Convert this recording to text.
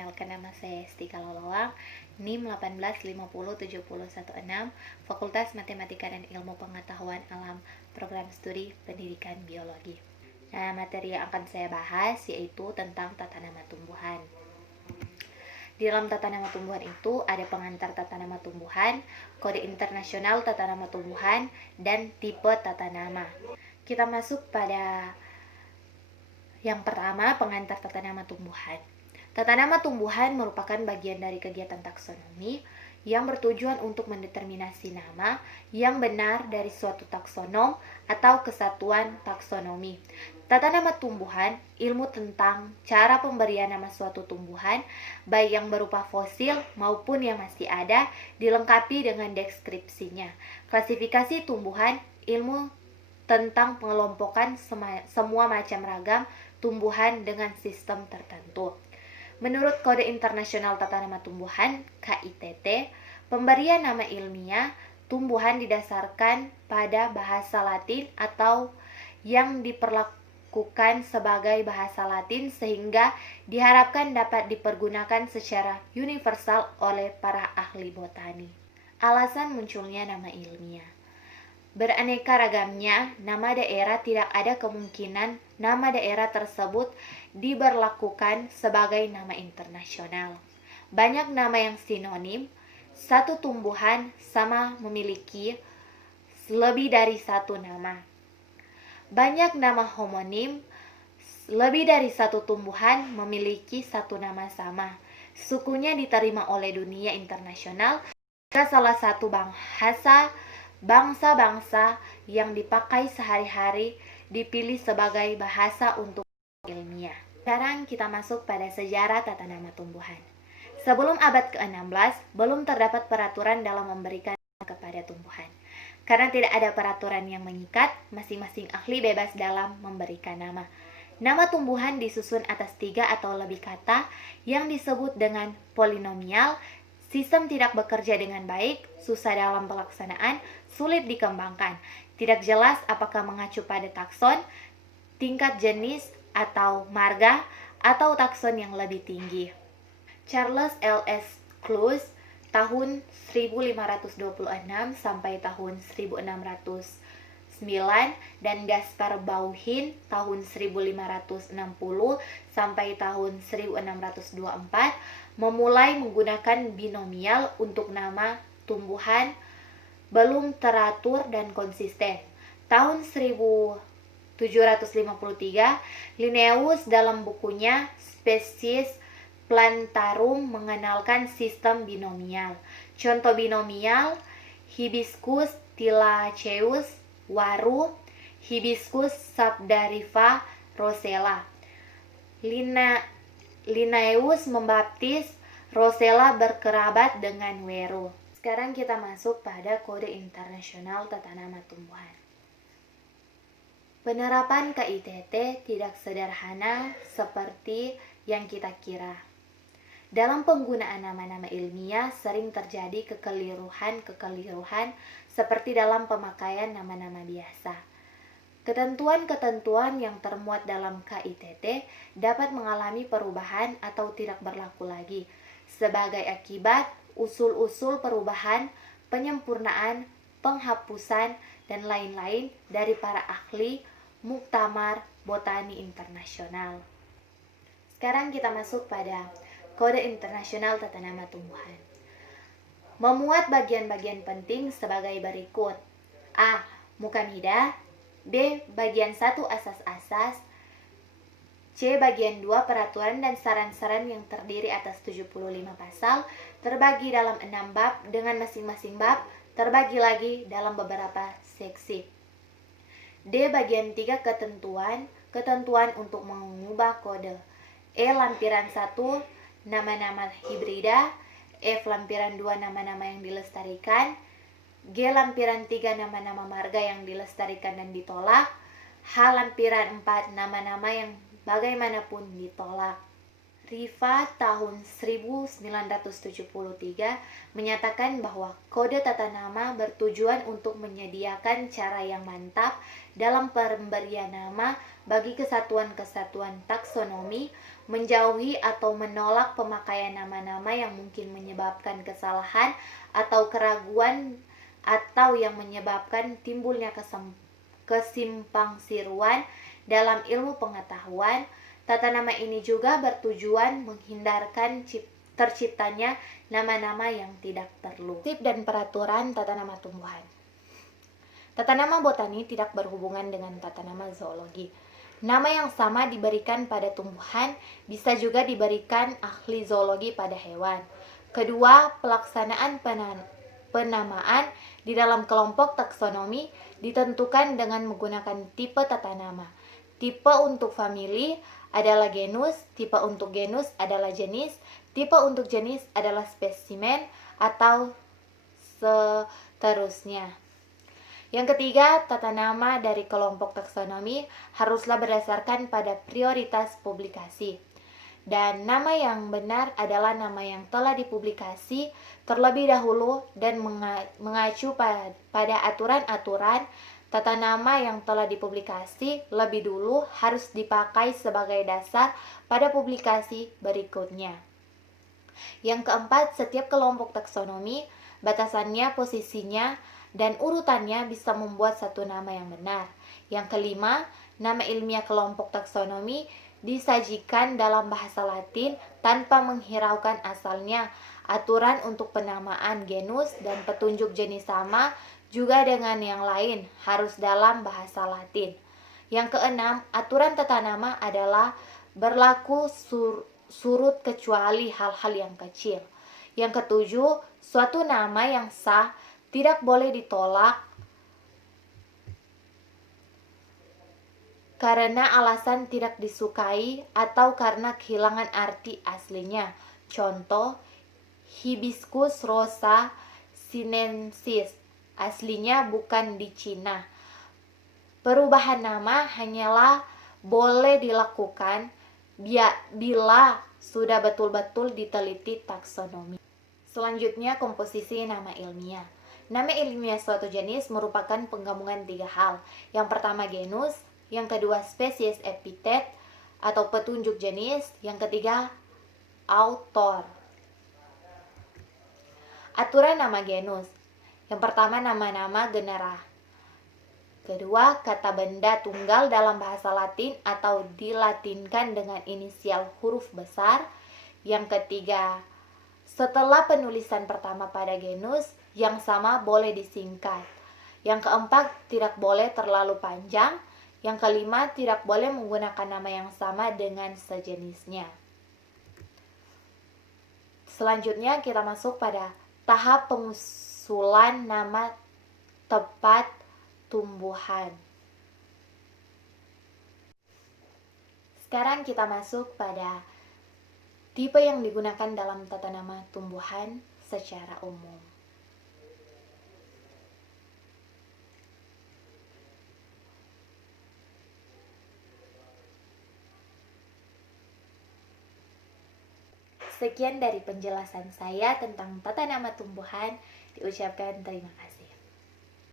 perkenalkan nama saya Estika Lolowang, NIM 1850716, Fakultas Matematika dan Ilmu Pengetahuan Alam, Program Studi Pendidikan Biologi. Nah, materi yang akan saya bahas yaitu tentang tata nama tumbuhan. Di dalam tata nama tumbuhan itu ada pengantar tata nama tumbuhan, kode internasional tata nama tumbuhan, dan tipe tata nama. Kita masuk pada yang pertama, pengantar tata nama tumbuhan. Tata nama tumbuhan merupakan bagian dari kegiatan taksonomi yang bertujuan untuk mendeterminasi nama yang benar dari suatu taksonom atau kesatuan taksonomi. Tata nama tumbuhan, ilmu tentang cara pemberian nama suatu tumbuhan, baik yang berupa fosil maupun yang masih ada, dilengkapi dengan deskripsinya. Klasifikasi tumbuhan, ilmu tentang pengelompokan semua macam ragam tumbuhan dengan sistem tertentu. Menurut Kode Internasional Tata Nama Tumbuhan (KITT), pemberian nama ilmiah tumbuhan didasarkan pada bahasa Latin atau yang diperlakukan sebagai bahasa Latin sehingga diharapkan dapat dipergunakan secara universal oleh para ahli botani. Alasan munculnya nama ilmiah. Beraneka ragamnya nama daerah, tidak ada kemungkinan nama daerah tersebut diberlakukan sebagai nama internasional. Banyak nama yang sinonim, satu tumbuhan sama memiliki lebih dari satu nama. Banyak nama homonim, lebih dari satu tumbuhan memiliki satu nama sama. Sukunya diterima oleh dunia internasional jika salah satu bangsa-bangsa yang dipakai sehari-hari dipilih sebagai bahasa untuk ilmiah. Sekarang kita masuk pada sejarah tata nama tumbuhan. Sebelum abad ke-16, belum terdapat peraturan dalam memberikan nama kepada tumbuhan. Karena tidak ada peraturan yang mengikat, masing-masing ahli bebas dalam memberikan nama. Nama tumbuhan disusun atas 3 atau lebih kata yang disebut dengan polinomial. Sistem tidak bekerja dengan baik, susah dalam pelaksanaan, sulit dikembangkan. Tidak jelas apakah mengacu pada takson, tingkat jenis, atau marga, atau takson yang lebih tinggi. Charles L.S. Cluse tahun 1526 sampai tahun 1609 dan Gaspar Bauhin tahun 1560 sampai tahun 1624 memulai menggunakan binomial untuk nama tumbuhan belum teratur dan konsisten. Tahun 1753, Linnaeus dalam bukunya Species Plantarum mengenalkan sistem binomial. Contoh binomial: Hibiscus tiliaceus waru, Hibiscus sabdarifa rosella. Linnaeus membaptis rosella berkerabat dengan weru. Sekarang kita masuk pada Kode Internasional Tata Nama Tumbuhan. Penerapan KITT tidak sederhana seperti yang kita kira. Dalam penggunaan nama-nama ilmiah sering terjadi kekeliruan seperti dalam pemakaian nama-nama biasa. Ketentuan-ketentuan yang termuat dalam KITT dapat mengalami perubahan atau tidak berlaku lagi sebagai akibat usul-usul perubahan, penyempurnaan, penghapusan, dan lain-lain dari para ahli Muktamar Botani Internasional. Sekarang kita masuk pada Kode Internasional Tata Nama Tumbuhan. Memuat bagian-bagian penting sebagai berikut. A. Mukamida. B. Bagian 1 asas-asas. C. Bagian 2 peraturan dan saran-saran yang terdiri atas 75 pasal, terbagi dalam 6 bab dengan masing-masing bab terbagi lagi dalam beberapa seksi. D. Bagian 3 ketentuan untuk mengubah kode. E. Lampiran 1 nama-nama hibrida. F. Lampiran 2 nama-nama yang dilestarikan. G. Lampiran 3 nama-nama marga yang dilestarikan dan ditolak. H. Lampiran 4 nama-nama yang bagaimanapun ditolak. Riva tahun 1973 menyatakan bahwa kode tata nama bertujuan untuk menyediakan cara yang mantap dalam pemberian nama bagi kesatuan-kesatuan taksonomi menjauhi atau menolak pemakaian nama-nama yang mungkin menyebabkan kesalahan atau keraguan atau yang menyebabkan timbulnya kesimpangsiruan dalam ilmu pengetahuan. Tata nama ini juga bertujuan menghindarkan terciptanya nama-nama yang tidak perlu. Tip dan peraturan tata nama tumbuhan. Tata nama botani tidak berhubungan dengan tata nama zoologi. Nama yang sama diberikan pada tumbuhan bisa juga diberikan ahli zoologi pada hewan. Kedua, pelaksanaan penamaan di dalam kelompok taksonomi ditentukan dengan menggunakan tipe tata nama. Tipe untuk famili adalah genus, tipe untuk genus adalah jenis, tipe untuk jenis adalah spesimen, atau seterusnya. Yang ketiga, tata nama dari kelompok taksonomi haruslah berdasarkan pada prioritas publikasi. Dan nama yang benar adalah nama yang telah dipublikasi terlebih dahulu dan mengacu pada aturan-aturan tata nama yang telah dipublikasi lebih dulu harus dipakai sebagai dasar pada publikasi berikutnya. Yang keempat, setiap kelompok taksonomi, batasannya, posisinya, dan urutannya bisa membuat satu nama yang benar. Yang kelima, nama ilmiah kelompok taksonomi disajikan dalam bahasa Latin tanpa menghiraukan asalnya. Aturan untuk penamaan genus dan petunjuk jenis sama juga dengan yang lain harus dalam bahasa Latin. Yang keenam, aturan tata nama adalah berlaku surut kecuali hal-hal yang kecil. Yang ketujuh, suatu nama yang sah tidak boleh ditolak karena alasan tidak disukai atau karena kehilangan arti aslinya. Contoh, Hibiscus rosa sinensis aslinya bukan di Cina. Perubahan nama hanyalah boleh dilakukan bila sudah betul-betul diteliti taksonomi. Selanjutnya, komposisi nama ilmiah. Nama ilmiah suatu jenis merupakan penggabungan tiga hal. Yang pertama genus, yang kedua spesies epitet atau petunjuk jenis, yang ketiga autor. Aturan nama genus. Yang pertama nama-nama genera. Kedua, kata benda tunggal dalam bahasa Latin atau dilatinkan dengan inisial huruf besar. Yang ketiga, setelah penulisan pertama pada genus, yang sama boleh disingkat. Yang keempat, tidak boleh terlalu panjang. Yang kelima, tidak boleh menggunakan nama yang sama dengan sejenisnya. Selanjutnya kita masuk pada tahap pengusulan nama tepat tumbuhan. Sekarang kita masuk pada tipe yang digunakan dalam tata nama tumbuhan secara umum. Sekian dari penjelasan saya tentang tata nama tumbuhan. Diucapkan terima kasih.